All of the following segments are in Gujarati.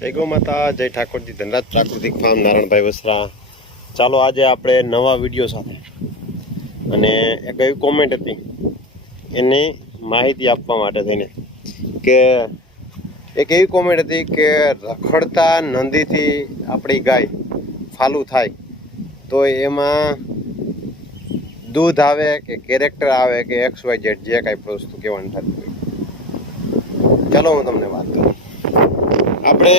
જય ગૌ માતા, જય ઠાકોરજી, ધનરાજ પ્રાકૃતિક ફાર્મ, નારાયણભાઈ વસરા. ચાલો આજે આપણે નવા વિડીયો સાથે અને એક એવી કોમેન્ટ હતી એની માહિતી આપવા માટે થઈને કે એક એવી કોમેન્ટ હતી કે રખડતા નંદીથી આપણી ગાય ફાલું થાય તો એમાં દૂધ આવે કે કેરેક્ટર આવે કે XYZ જે કાંઈ વસ્તુ કહેવાનું થતું હોય. ચાલો હું તમને વાત કરું. આપણે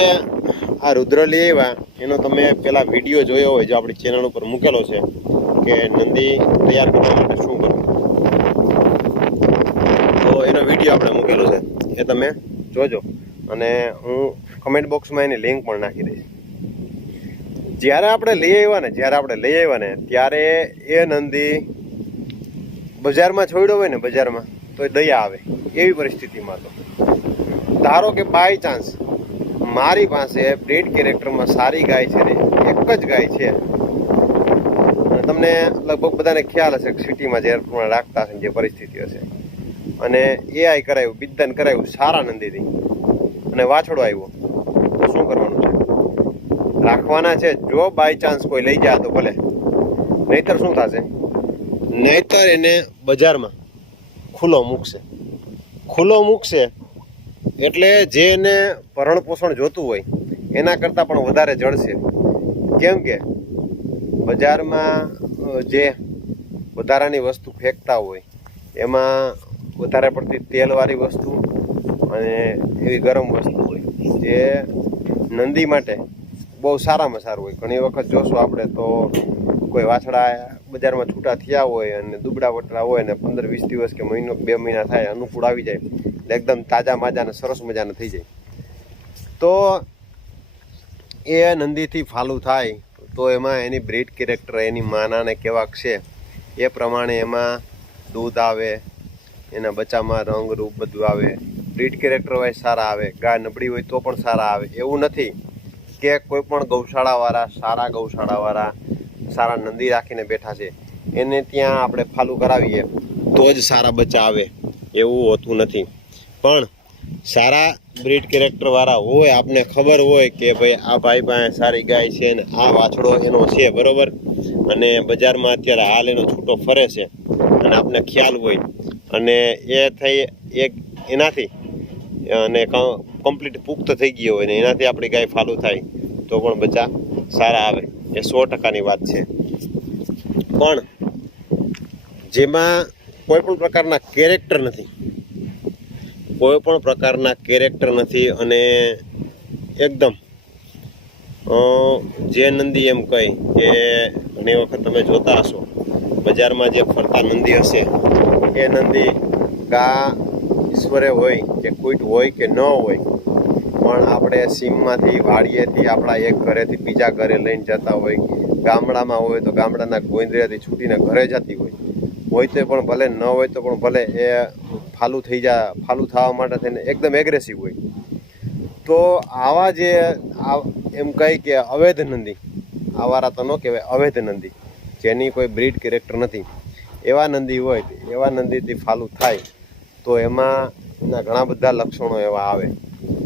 આ રુદ્ર લઈ આવ્યા એનો તમે પેલા વિડીયો જોયો હોય, જો આપણી ચેનલ ઉપર મૂકેલો છે કે નંદી તૈયાર કરવા માટે શું કરવું, તો એનો વિડીયો આપણે મૂકેલો છે, એ તમે જોજો અને હું કમેન્ટ બોક્સમાં એની લિંક પણ નાખી દઈશ. જ્યારે આપણે લઈ આવ્યા ને ત્યારે એ નંદી બજારમાં છોડ્યો હોય ને, બજારમાં તો એ દયા આવે એવી પરિસ્થિતિમાં તો ધારો કે બાય ચાન્સ મારી પાસે બ્રીડ કેરેક્ટરમાં સારી ગાય છે ને એક જ ગાય છે, તમને લગભગ બધાને ખ્યાલ હશે કે સિટીમાં જે પ્રમાણે રાખતા હશે જે પરિસ્થિતિ હશે, અને AI કરાવ્યું, બિદ્દન કરાવ્યું સારા નંદીથી અને વાછડો આવ્યો, તો શું કરવાનું છે? રાખવાના છે. જો બાય ચાન્સ કોઈ લઈ જાય તો ભલે, નહીતર શું થશે? નહીતર એને બજારમાં ખુલ્લો મૂકશે એટલે જે એને ભરણ પોષણ જોતું હોય એના કરતાં પણ વધારે જળશે. કેમ કે બજારમાં જે વધારાની વસ્તુ ફેંકતા હોય એમાં વધારે પડતી તેલવાળી વસ્તુ અને એવી ગરમ વસ્તુ હોય જે નંદી માટે બહુ સારામાં સારું હોય. ઘણી વખત જોશું આપણે તો કોઈ વાછડા બજારમાં છૂટા થયા હોય અને દુબળા વટરા હોય ને 15-20 દિવસ કે મહિનો 2 મહિના થાય અનુકૂળ આવી જાય એટલે એકદમ તાજા માજાને સરસ મજાના થઈ જાય, તો એ નંદીથી ફાલું થાય તો એમાં એની બ્રીડ કેરેક્ટર એની માનાને કેવાક છે એ પ્રમાણે એમાં દૂધ આવે, એના બચ્ચામાં રંગ રૂપ બધું આવે, બ્રીડ કેરેક્ટર વાઇઝ સારા આવે. ગાય નબળી હોય તો પણ સારા આવે. એવું નથી કે કોઈ પણ ગૌશાળાવાળા સારા નંદી રાખીને બેઠા છે એને ત્યાં આપણે ફાલું કરાવીએ તો જ સારા બચ્ચા આવે એવું હોતું નથી. પણ સારા બ્રીડ કેરેક્ટરવાળા હોય, આપને ખબર હોય કે ભાઈ આ ભાઈ પાસે સારી ગાય છે ને આ વાછડો એનો છે બરાબર, અને બજારમાં અત્યારે હાલ એનો છૂટો ફરે છે અને આપને ખ્યાલ હોય અને એ થઈ એક એનાથી અને કમ્પ્લીટ પુખ્ત થઈ ગયો હોય ને એનાથી આપણી ગાય ફાલું થાય તો પણ બચ્ચા સારા આવે, એ 100%ની વાત છે. પણ જેમાં કોઈ પણ પ્રકારના કેરેક્ટર નથી અને એકદમ જે નંદી એમ કહી કે ઘણી વખત તમે જોતા હશો બજારમાં જે ફરતા નંદી હશે એ નંદી ગા ઈશ્વરે હોય કે કુઈટ હોય કે ન હોય, પણ આપણે સીમમાંથી વાડીએથી આપણા એક ઘરેથી બીજા ઘરે લઈને જતા હોય, ગામડામાં હોય તો ગામડાના ગોંદરિયાથી છૂટીને ઘરે જતી હોય તો પણ ભલે, ન હોય તો પણ ભલે, એ ફાલું થવા માટે થઈને એકદમ એગ્રેસિવ હોય. તો આવા જે એમ કહી કે અવૈધ નંદી, આવારા તો ન કહેવાય, અવૈધ નંદી જેની કોઈ બ્રીડ કેરેક્ટર નથી એવા નંદી હોય, એવા નંદીથી ફાલું થાય તો એમાં એના ઘણા બધા લક્ષણો એવા આવે.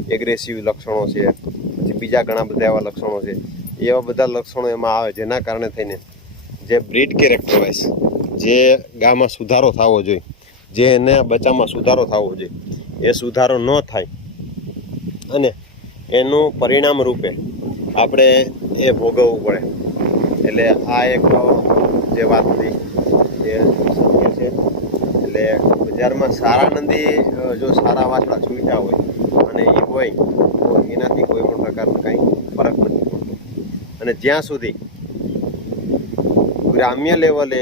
એગ્રેસિવ લક્ષણો છે, પછી બીજા ઘણા બધા એવા લક્ષણો છે, એવા બધા લક્ષણો એમાં આવે જેના કારણે થઈને જે બ્રીડ કેરેક્ટર વાઇઝ જે ગામાં સુધારો થવો જોઈએ, જે એને બચ્ચામાં સુધારો થવો જોઈએ, એ સુધારો ન થાય અને એનું પરિણામ રૂપે આપણે એ ભોગવવું પડે. એટલે આ એક જે વાત હતી એ સત્ય છે. એટલે બજારમાં સારા નંદી જો સારા વાછડા છૂટ્યા હોય અને એ હોય તો એનાથી કોઈ પણ પ્રકારનો કાંઈ ફરક નથી પડતો. અને જ્યાં સુધી ગ્રામ્ય લેવલે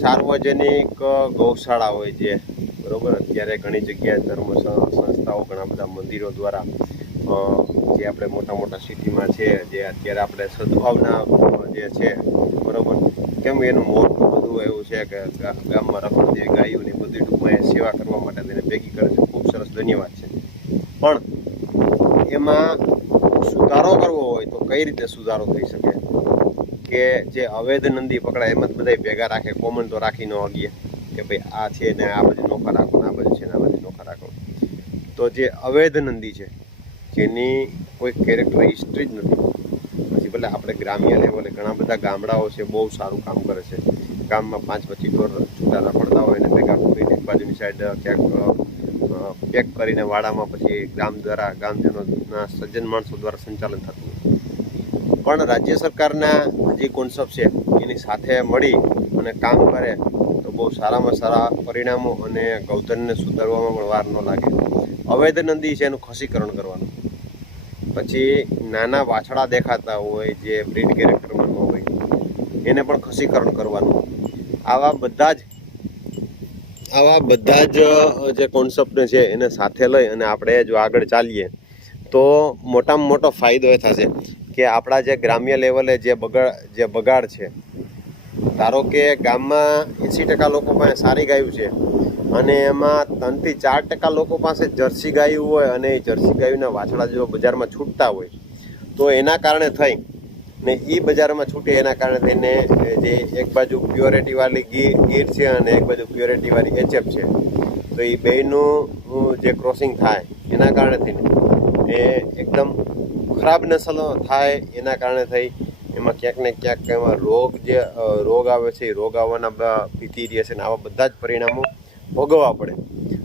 સાર્વજનિક ગૌશાળા હોય જે બરાબર, અત્યારે ઘણી જગ્યાએ ધર્મ સંસ્થાઓ, ઘણા બધા મંદિરો દ્વારા જે આપણે મોટા સિટીમાં છે, જે અત્યારે આપણે સદભાવના જે છે બરાબર, કેમ એનું મોટું બધું એવું છે કે ગામમાં રખડતી ગાયોની બધી ટૂંકમાં સેવા કરવા માટે તેને ભેગી કરે છે. ખૂબ સરસ, ધન્યવાદ છે. પણ એમાં સુધારો કરવો હોય તો કઈ રીતે સુધારો થઈ શકે કે જે અવૈધ નંદી પકડાય એમાં બધા ભેગા રાખે, કોમન તો રાખી ન હગીએ કે ભાઈ આ છે ને આ બધી નોખા રાખો, આ બધી છે ને આ બધી નોખા રાખો. તો જે અવૈધ નંદી છે જેની કોઈ કેરેક્ટર હિસ્ટ્રી જ નથી. પછી ભલે આપણે ગ્રામ્ય લેવલે ઘણા બધા ગામડાઓ છે બહુ સારું કામ કરે છે. ગામમાં 5-25 ઢોર છૂટા રખડતા હોય ને ભેગા કરીને એક બાજુની સાઈડ ક્યાંક પેક કરીને વાડામાં પછી ગામજનોના સજ્જન માણસો દ્વારા સંચાલન થતું હોય. પણ રાજ્ય સરકારના જે કોન્સેપ્ટ છે એની સાથે મળી અને કામ કરે તો બહુ સારામાં સારા પરિણામો અને ગૌધનને સુધારવામાં પણ વાર ન લાગે. અવૈધ નંદી છે એનું ખસીકરણ કરવાનું. પછી નાના વાછડા દેખાતા હોય જે બ્રીડ કેરેક્ટરમાં ન હોય એને પણ ખસીકરણ કરવાનું. આવા બધા જ જે કોન્સેપ્ટ છે એને સાથે લઈ અને આપણે જો આગળ ચાલીએ તો મોટામાં મોટો ફાયદો એ થશે કે આપણા જે ગ્રામ્ય લેવલે જે બગાડ છે, ધારો કે ગામમાં 80% લોકો પાસે સારી ગાયું છે અને એમાં 3 થી 4% લોકો પાસે જર્સી ગાયું હોય અને એ જર્સી ગાયુંના વાછડા જો બજારમાં છૂટતા હોય તો એના કારણે થઈ ને એ બજારમાં છૂટે એના કારણે થઈને જે એક બાજુ પ્યોરિટીવાળી ગીર છે અને એક બાજુ પ્યોરિટીવાળી HF છે તો એ બેયનું જે ક્રોસિંગ થાય એના કારણે થઈને એ એકદમ ખરાબ નસલો થાય. એના કારણે થઈ એમાં ક્યાંક ને ક્યાંક એમાં રોગ આવે છે, રોગ આવવાના ભીતિ રહે છે ને આવા બધા જ પરિણામો ભોગવવા પડે.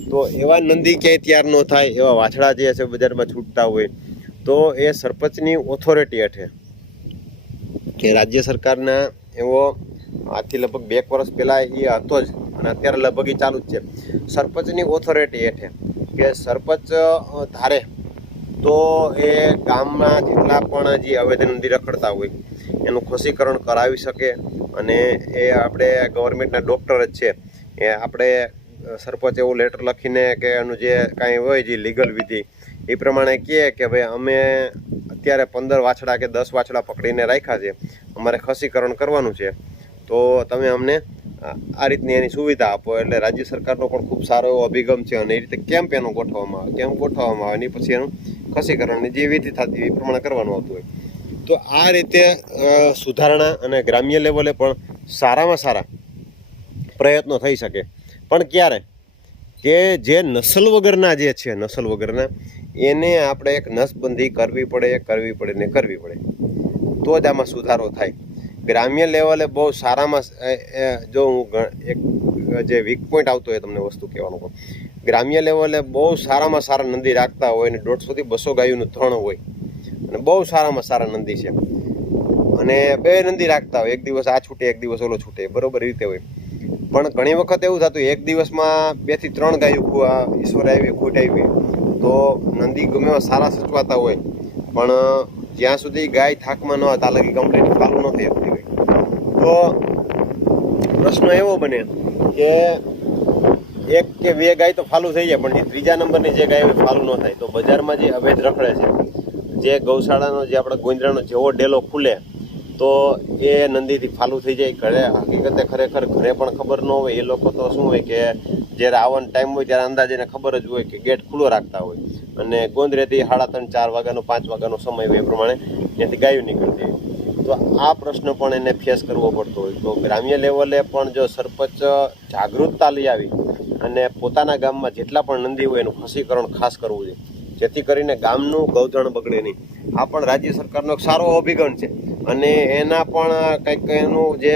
તો એવા નંદી ક્યાંય તૈયાર ન થાય, એવા વાછડા જે છે બજારમાં છૂટતા હોય તો એ સરપંચની ઓથોરિટી હેઠે કે રાજ્ય સરકારના એવો આજથી લગભગ 2 વર્ષ પહેલાં એ હતો જ અને અત્યારે લગભગ એ ચાલુ જ છે. સરપંચની ઓથોરિટી હેઠે કે સરપંચ ધારે તો એ ગામમાં જેટલા પણ જે અવૈધ નંદી રખડતા હોય એનું ખસીકરણ કરાવી શકે અને એ આપણે ગવર્મેન્ટના ડૉક્ટર જ છે એ આપણે સરપંચ એવું લેટર લખીને કે એનું જે કાંઈ હોય જે લીગલ વિધિ એ પ્રમાણે કહે કે ભાઈ અમે અત્યારે 15 વાછડા કે 10 વાછડા પકડીને રાખ્યા છે, અમારે ખસીકરણ કરવાનું છે તો તમે અમને આ રીતની એની સુવિધા આપો. એટલે રાજ્ય સરકારનો પણ ખૂબ સારો એવો અભિગમ છે અને એ રીતે કેમ્પ એનો ગોઠવવામાં આવે ને પછી એનું ખસીકરણની જે વિધિ થતી એ પ્રમાણે કરવાનું આવતું હોય. તો આ રીતે સુધારણા અને ગ્રામ્ય લેવલે પણ સારામાં સારા પ્રયત્નો થઈ શકે. પણ ક્યારે કે જે નસલ વગરના એને આપણે એક નસબંધી કરવી પડે તો જ આમાં સુધારો થાય. ગ્રામ્ય લેવલે બહુ સારામાં જો હું એક જે વીક પોઈન્ટ આવતો હોય તમને વસ્તુ કહેવાનું કહું, ગ્રામ્ય લેવલે બહુ સારામાં સારા નંદી રાખતા હોય અને 150 થી 200 ગાયોનું થણ હોય અને બહુ સારામાં સારા નંદી છે અને 2 નંદી રાખતા હોય, એક દિવસ આ છૂટે એક દિવસ ઓલો છૂટે, બરોબર રીતે હોય. પણ ઘણી વખત એવું થતું એક દિવસમાં 2 થી 3 ગાયું ઈશ્વર આવી ખોટ આવી તો નંદી ગમે એવા સારા સચવાતા હોય પણ જ્યાં સુધી ગાય થાકમાં ન હોય ત્યાં લગી કમ્પ્લીટ ફાલું ન થઈ શકતી હોય. તો પ્રશ્ન એવો બને કે 1 કે 2 ગાય તો ફાલું થઈ જાય પણ જે ત્રીજા નંબરની જે ગાય ફાલું ન થાય તો બજારમાં જે અવૈધ રખડે છે, જે ગૌશાળાનો જે આપણે ગોંદરાનો જેવો ડેલો ખુલે તો એ નંદીથી ફાલું થઈ જાય. ઘરે હકીકતે ખરેખર ઘરે પણ ખબર ન હોય, એ લોકો તો શું હોય કે જ્યારે આવવાનો ટાઈમ હોય ત્યારે અંદાજેને ખબર જ હોય કે ગેટ ખુલ્લો રાખતા હોય અને ગોંદરેથી 3:30-4 વાગ્યાનો 5 વાગ્યાનો સમય હોય એ પ્રમાણે ત્યાંથી ગાયું નીકળતી હોય. તો આ પ્રશ્ન પણ એને ફેસ કરવો પડતો હોય. તો ગ્રામ્ય લેવલે પણ જો સરપંચ જાગૃતતા લઈ આવી અને પોતાના ગામમાં જેટલા પણ નંદી હોય એનું ખસીકરણ ખાસ કરવું જોઈએ જેથી કરીને ગામનું ગૌધણ બગડે નહીં. આ પણ રાજ્ય સરકારનો એક સારો અભિગમ છે અને એના પણ કંઈક એનું જે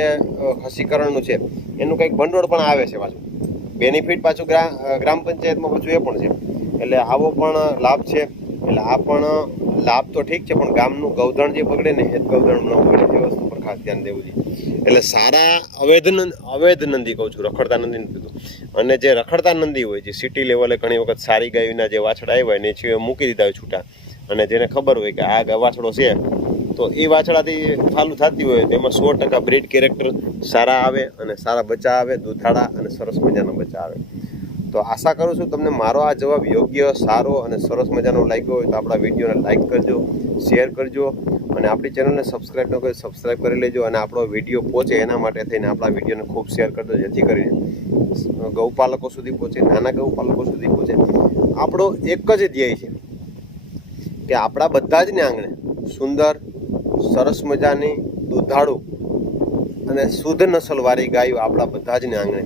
ખસીકરણનું છે એનું કંઈક ભંડોળ પણ આવે છે પાછું બેનિફિટ પાછું ગ્રામ પંચાયતમાં પાછું એ પણ છે. એટલે આવો પણ લાભ છે. એટલે આ પણ લાભ તો ઠીક છે પણ ગામનું ગૌધણ જે બગડે ને એ ગૌધણ ન બગડે એ વસ્તુ પર ખાસ ધ્યાન દેવું જોઈએ. એટલે સારા અવૈધ નંદી કહું છું, રખડતા નંદી નથી કીધું. અને જે રખડતા નંદી હોય જે સિટી લેવલે ઘણી વખત સારી ગાયોના જે વાછડા આવ્યા હોય ને એ મૂકી દીધા હોય છૂટા અને જેને ખબર હોય કે આ વાછડો છે તો એ વાછડાથી ફાલું થતી હોય તો એમાં 100% બ્રીડ કેરેક્ટર સારા આવે અને સારા બચ્ચા આવે, દૂધાળા અને સરસ મજાના બચ્ચા આવે. તો આશા કરું છું તમને મારો આ જવાબ યોગ્ય, સારો અને સરસ મજાનો લાગ્યો હોય તો આપણા વિડીયોને લાઇક કરજો, શેર કરજો અને આપણી ચેનલને સબસ્ક્રાઈબ ન કરી સબસ્ક્રાઈબ કરી લેજો અને આપણો વિડીયો પહોંચે એના માટે થઈને આપણા વિડીયોને ખૂબ શેર કરજો જેથી કરીને ગૌપાલકો સુધી પહોંચે, નાના ગૌપાલકો સુધી પહોંચે. આપણો એક જ ધ્યેય છે કે આપણા બધા જ ને આંગણે સુંદર, સરસ મજાની, દૂધાળું અને શુદ્ધ નસલવાળી ગાયો આપણા બધા જ ને આંગણે.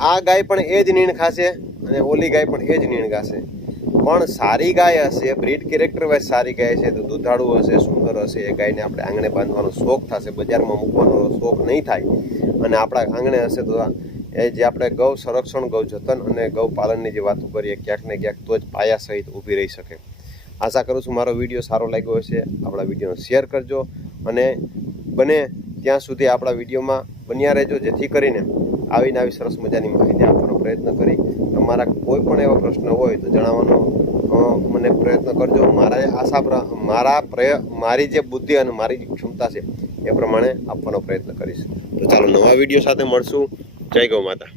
આ ગાય પણ એ જ નીણ ખાશે અને ઓલી ગાય પણ એ જ નીણ ખાશે. પણ સારી ગાય હશે, બ્રીડ કેરેક્ટર વાઇઝ સારી ગાય છે તો દુધાળુ હશે, સુંદર હશે, એ ગાયને આપણે આંગણે બાંધવાનો શોખ થશે, બજારમાં મૂકવાનો શોખ નહીં થાય. અને આપણા આંગણે હશે તો એ જે આપણે ગૌ સંરક્ષણ, ગૌ જતન અને ગૌ પાલનની જે વાતો કરીએ ક્યાંક ને ક્યાંક તો જ પાયા સહિત ઊભી રહી શકે. આશા કરું છું મારો વિડીયો સારો લાગ્યો હશે. આપણા વિડીયોને શેર કરજો અને બને ત્યાં સુધી આપણા વિડીયોમાં બન્યા રહેજો, જેથી કરીને આવીને આવી સરસ મજાની માહિતી આપવાનો પ્રયત્ન કરી. તમારા કોઈ પણ એવા પ્રશ્ન હોય તો જણાવવાનો મને પ્રયત્ન કરજો. મારી જે બુદ્ધિ અને મારી જે ક્ષમતા છે એ પ્રમાણે આપવાનો પ્રયત્ન કરીશ. તો ચાલો નવા વિડીયો સાથે મળશું. જય ગૌ માતા.